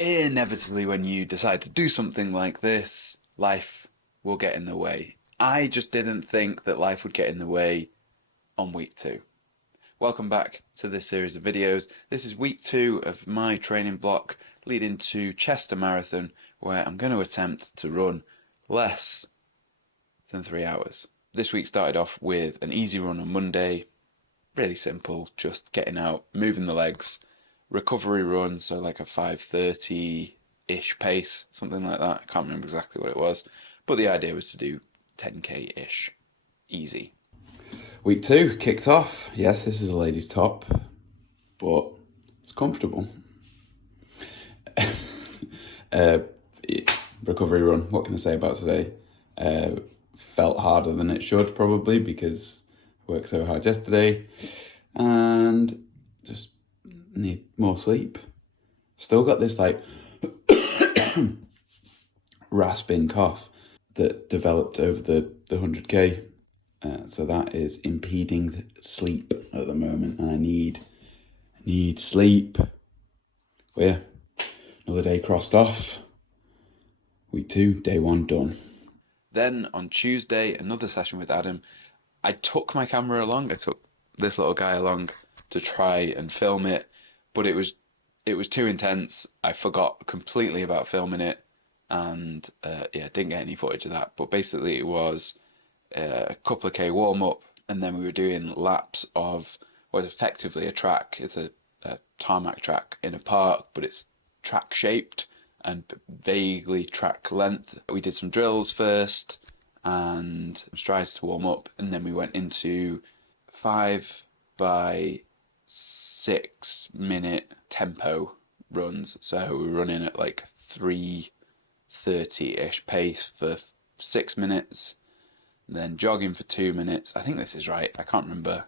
Inevitably, when you decide to do something like this, life will get in the way. I just didn't think that life would get in the way on week 2. Welcome back to this series of videos. This is week 2 of my training block leading to Chester Marathon, where I'm going to attempt to run less than 3 hours. This week started off with an easy run on Monday, really simple, just getting out, moving the legs, recovery run, so like a 5:30-ish pace, something like that. I can't remember exactly what it was, but the idea was to do 10k-ish, easy. Week 2 kicked off. Yes, this is a lady's top, but it's comfortable. Recovery run, what can I say about today? Felt harder than it should, probably, because I worked so hard yesterday and just need more sleep. Still got this like rasping cough that developed over the 100k, so that is impeding sleep at the moment, and I need sleep. Well, yeah, another day crossed off. Week 2, day 1 done. Then on Tuesday, another session with Adam. I took my camera along. I took this little guy along to try and film it, but it was too intense. I forgot completely about filming it, and didn't get any footage of that. But basically, it was a couple of k warm up, and then we were doing laps of what is effectively a track. It's a tarmac track in a park, but it's track shaped and vaguely track length. We did some drills first and some strides to warm up, and then we went into 5 by 6 minute tempo runs. So we were running at like 3:30-ish pace for 6 minutes, then jogging for 2 minutes. I think this is right, I can't remember.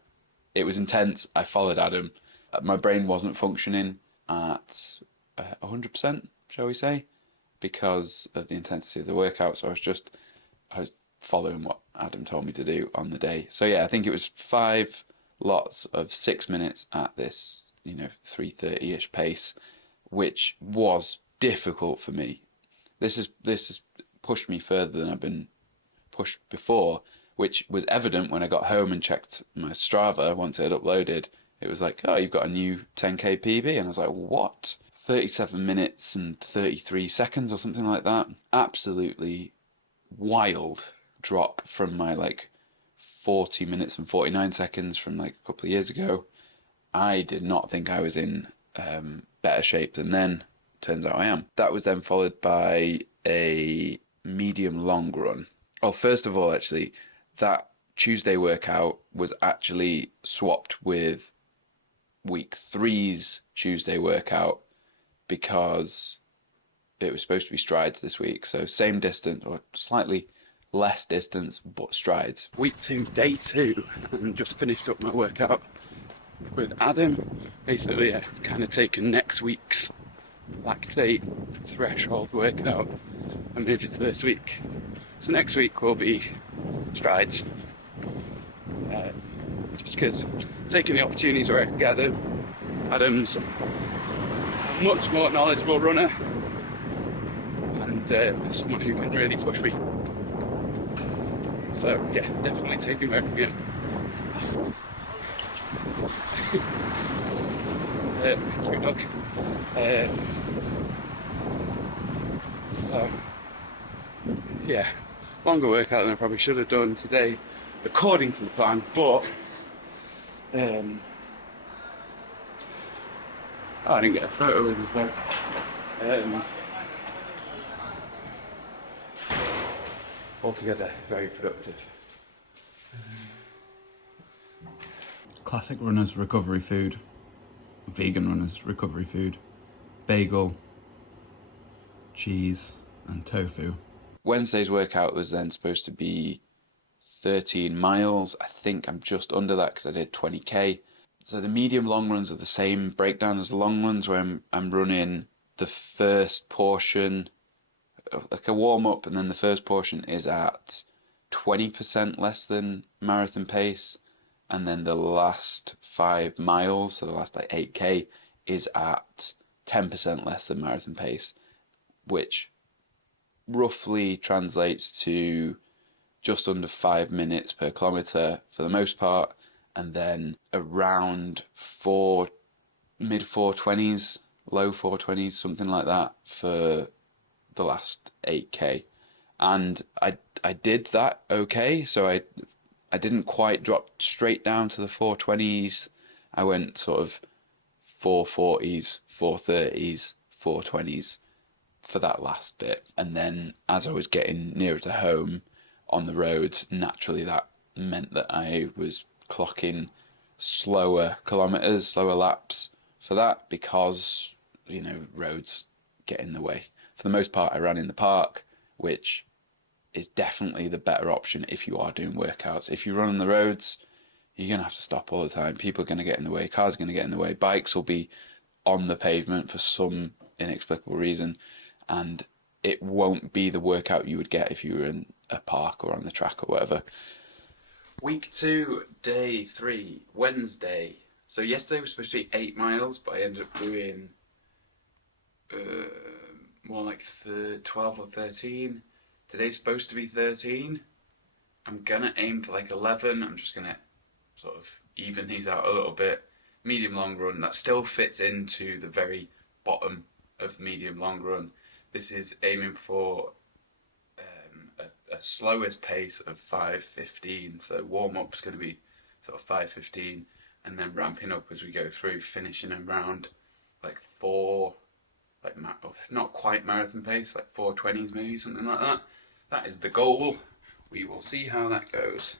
It was intense. I followed Adam. My brain wasn't functioning at 100%, shall we say, because of the intensity of the workout. So I was following what Adam told me to do on the day. So yeah, I think it was 5 lots of 6 minutes at this, 3:30-ish pace, which was difficult for me. This has pushed me further than I've been pushed before, which was evident when I got home and checked my Strava once it had uploaded. It was like, oh, you've got a new 10k PB, and I was like, what? 37 minutes and 33 seconds or something like that. Absolutely wild drop from my like 40 minutes and 49 seconds from like a couple of years ago. I did not think I was in better shape than then. Turns out I am. That was then followed by a medium long run. Oh, first of all, actually, that Tuesday workout was actually swapped with week 3's Tuesday workout, because it was supposed to be strides this week. So same distance or slightly less distance, but strides. Week 2, day 2, and just finished up my workout with Adam. Basically, I've kind of taken next week's lactate threshold workout and moved it to this week. So next week will be strides. Just because taking the opportunities where I can get them. Adam's a much more knowledgeable runner and someone who can really push me. So yeah, definitely taking where I can get. Cute dog. So yeah, longer workout than I probably should have done today, according to the plan, but I didn't get a photo with as well. Altogether, very productive. Classic runners' recovery food. Vegan runners' recovery food. Bagel, cheese, and tofu. Wednesday's workout was then supposed to be 13 miles. I think I'm just under that because I did 20k. So the medium long runs are the same breakdown as the long runs, where I'm running the first portion like a warm up, and then the first portion is at 20% less than marathon pace, and then the last 5 miles, so the last like 8k, is at 10% less than marathon pace, which roughly translates to just under 5 minutes per kilometre for the most part, and then around mid 420s, low 420s, something like that for the last 8k. And I did that okay, so I didn't quite drop straight down to the 420s. I went sort of 440s, 430s, 420s for that last bit. And then as I was getting nearer to home on the roads, naturally that meant that I was clocking slower kilometres, slower laps for that, because, roads get in the way. For the most part, I ran in the park, which is definitely the better option if you are doing workouts. If you run on the roads, you're going to have to stop all the time. People are going to get in the way. Cars are going to get in the way. Bikes will be on the pavement for some inexplicable reason. And it won't be the workout you would get if you were in a park or on the track or whatever. Week 2, day 3, Wednesday. So yesterday was supposed to be 8 miles, but I ended up doing more like 12 or 13. Today's supposed to be 13. I'm gonna aim for like 11. I'm just gonna sort of even these out a little bit. Medium long run, that still fits into the very bottom of medium long run. This is aiming for a slowest pace of 5:15. So warm up's gonna be sort of 5:15, and then ramping up as we go through, finishing around like 4, like not quite marathon pace, like 4:20s maybe, something like that. That is the goal. We will see how that goes.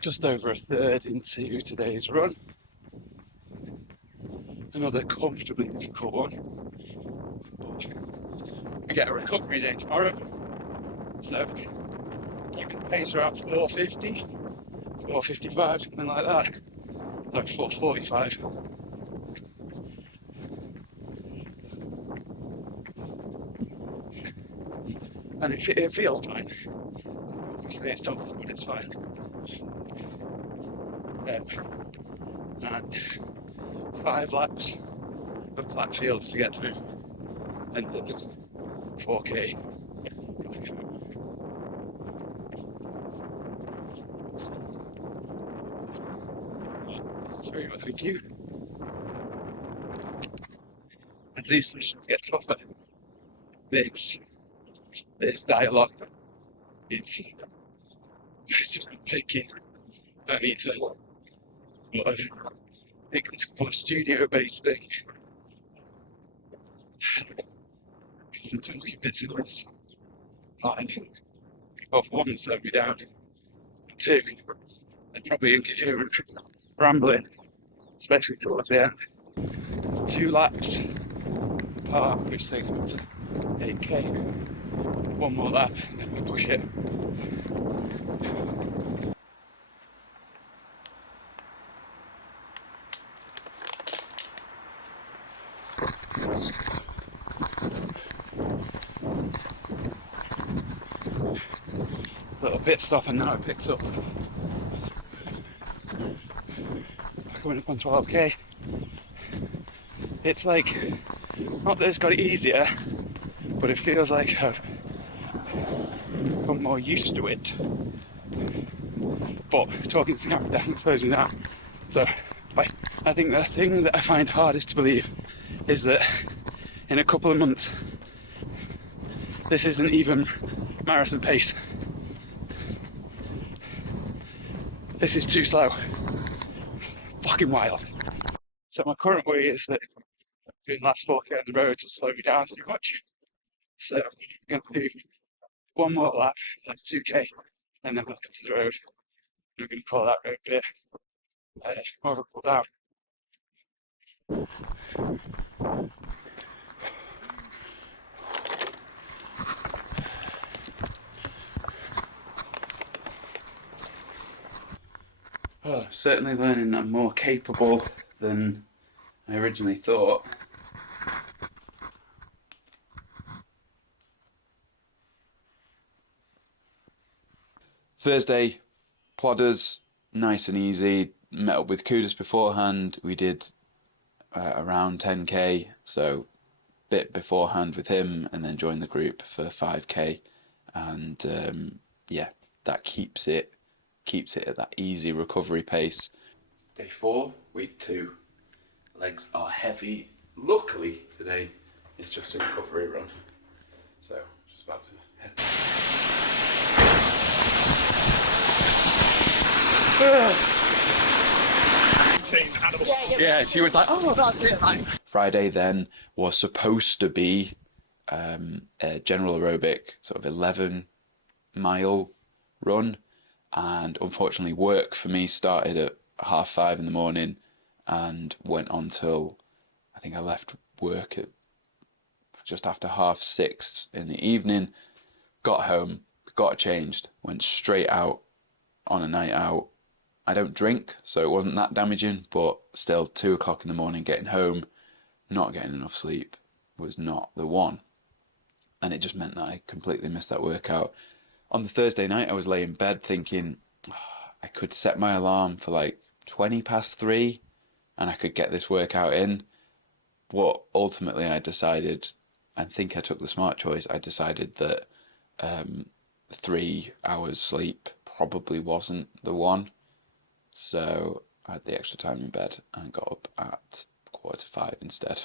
Just over a third into today's run. Another comfortably difficult one. We get a recovery day tomorrow, so keeping the pace around 4:50, 4:55, something like that. Like 4:45. And it feels fine. Obviously it's tough, but it's fine. And 5 laps of flat fields to get through, and then 4k. Sorry, thank you. As these sessions get tougher, this dialogue, it's just not picking. I need to sort of make this more studio-based thing. Because the talking bits in this, like, off one, slow me down. 2, I'd probably hear rambling, especially towards the end. 2 laps of the park, which takes me to 8k. 1 more lap, and then we push it. Little pit stop, and now it picks up. Coming up on 12k. It's like, not that it's got it easier, but it feels like I've become more used to it. But talking to the camera definitely slows me down. So I think the thing that I find hardest to believe is that in a couple of months, this isn't even marathon pace. This is too slow. Fucking wild. So my current worry is that doing the last 4k on the roads will slow me down too much. So I'm going to do 1 more lap, that's 2k, and then back up to the road. We're going to call that road bit more of a pull down. Oh, certainly learning that I'm more capable than I originally thought. Thursday, plodders, nice and easy. Met up with Kudus beforehand. We did around 10k, so bit beforehand with him, and then joined the group for 5K, and yeah, that keeps it at that easy recovery pace. Day 4, week 2. Legs are heavy. Luckily today is just a recovery run, so just about to head. Yeah, she was like, oh, that's it. Friday then was supposed to be a general aerobic sort of 11-mile run, and unfortunately work for me started at 5:30 in the morning and went on till, I think I left work at just after 6:30 in the evening, got home, got changed, went straight out on a night out. I don't drink, so it wasn't that damaging, but still 2 o'clock in the morning getting home, not getting enough sleep was not the one. And it just meant that I completely missed that workout. On the Thursday night, I was laying in bed thinking, I could set my alarm for like 3:20 and I could get this workout in. But ultimately I decided, I think I took the smart choice, I decided that 3 hours sleep probably wasn't the one. So I had the extra time in bed and got up at 4:45 instead.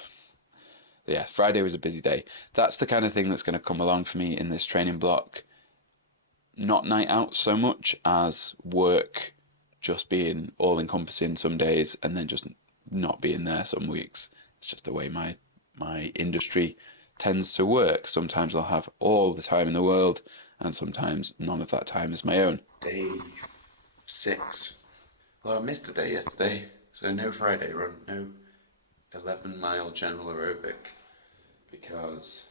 But yeah, Friday was a busy day. That's the kind of thing that's going to come along for me in this training block. Not night out so much as work just being all encompassing some days and then just not being there some weeks. It's just the way my industry tends to work. Sometimes I'll have all the time in the world and sometimes none of that time is my own. Day 6. Well, I missed a day yesterday, so no Friday run, no 11-mile general aerobic, because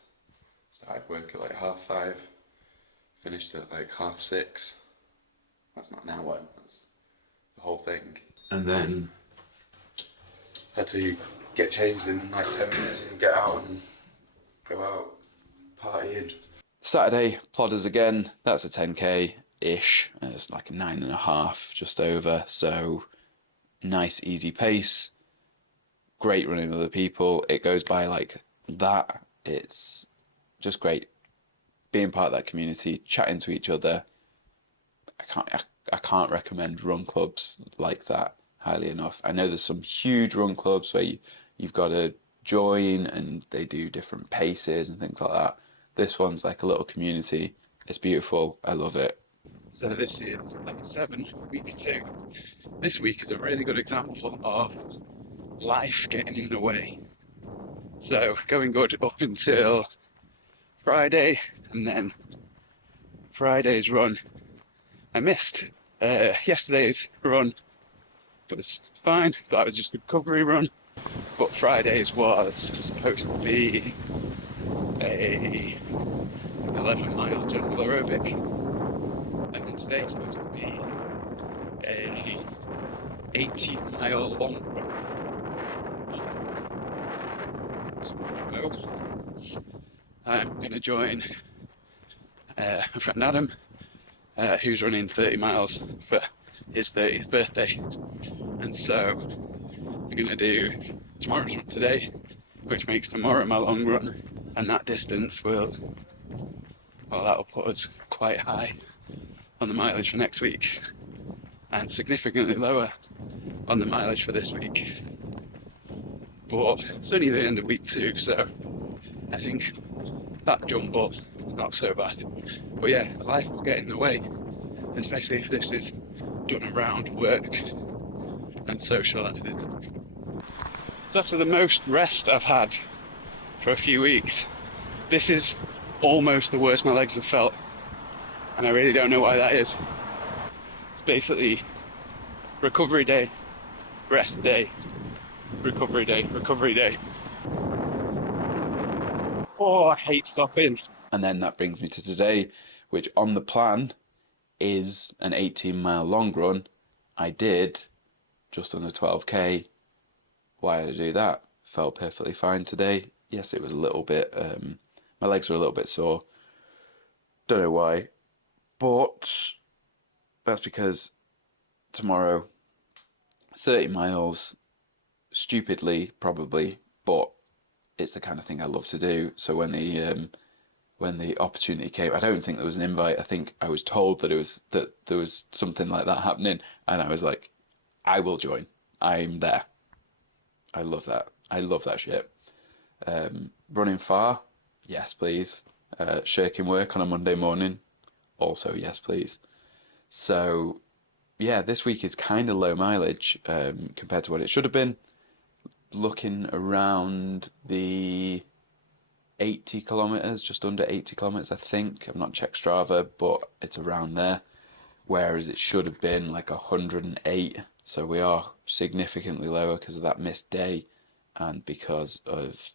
I started work at like 5:30, finished at like 6:30. That's not an hour, that's the whole thing. And then had to get changed in like 10 minutes and get out and go out partying. Saturday, plodders again, that's a 10K-ish, it's like a 9.5, just over, so nice easy pace, great running with other people, it goes by like that, it's just great being part of that community, chatting to each other. I can't recommend run clubs like that highly enough. I know there's some huge run clubs where you've got to join and they do different paces and things like that. This one's like a little community. It's beautiful. I love it. So this is like 7, week 2. This week is a really good example of life getting in the way. So going good up until Friday, and then Friday's run I missed. Yesterday's run was fine, that was just a recovery run, but Friday's was supposed to be a 11-mile general aerobic, and then today's supposed to be a 18-mile long run. Tomorrow I'm going to join a friend Adam, who's running 30 miles for his 30th birthday, and so I'm going to do tomorrow's run today, which makes tomorrow my long run, and that distance that'll put us quite high on the mileage for next week and significantly lower on the mileage for this week. But it's only the end of week 2, so I think that jump up, not so bad. But yeah, life will get in the way, especially if this is done around work and socialising. So after the most rest I've had for a few weeks, this is almost the worst my legs have felt, and I really don't know why that is. It's basically recovery day, rest day, recovery day, recovery day. Oh, I hate stopping. And then that brings me to today, which on the plan is an 18-mile long run. I did just under 12K. Why did I do that? Felt perfectly fine today. Yes, it was a little bit, my legs were a little bit sore. Don't know why, but that's because tomorrow, 30 miles, stupidly probably, but it's the kind of thing I love to do. So when the opportunity came, I don't think there was an invite. I think I was told that there was something like that happening, and I was like, I will join. I'm there. I love that. I love that shit. Running far, yes please. Shirking work on a Monday morning, also yes please. So yeah, this week is kind of low mileage compared to what it should have been. Looking around the 80 kilometers, just under 80 kilometers, I think. I've not checked Strava, but it's around there. Whereas it should have been like 108. So we are significantly lower because of that missed day and because of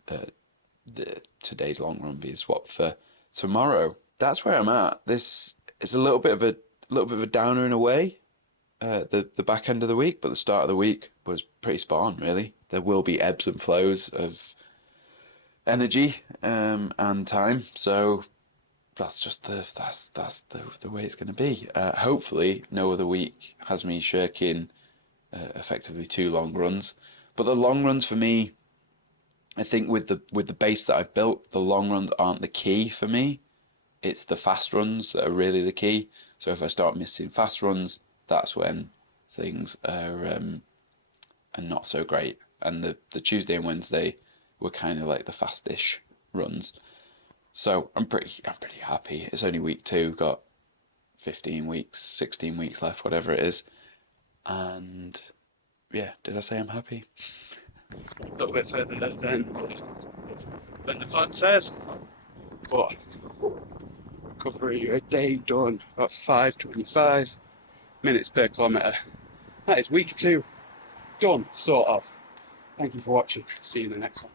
today's long run being swapped for tomorrow. That's where I'm at. This is a little bit of a downer in a way. The back end of the week, but the start of the week was pretty spot on, really. There will be ebbs and flows of energy and time, so that's just the way it's going to be. Hopefully, no other week has me shirking effectively 2 long runs. But the long runs for me, I think with the base that I've built, the long runs aren't the key for me. It's the fast runs that are really the key. So if I start missing fast runs, that's when things are not so great. And the Tuesday and Wednesday were kind of like the fastish runs. So I'm pretty happy. It's only week 2, got 15 weeks, 16 weeks left, whatever it is. And yeah, did I say I'm happy? A little bit further than the plan says. But recovery a day done, about 5:25 minutes per kilometre. That is week 2 done, sort of. Thank you for watching. See you in the next one.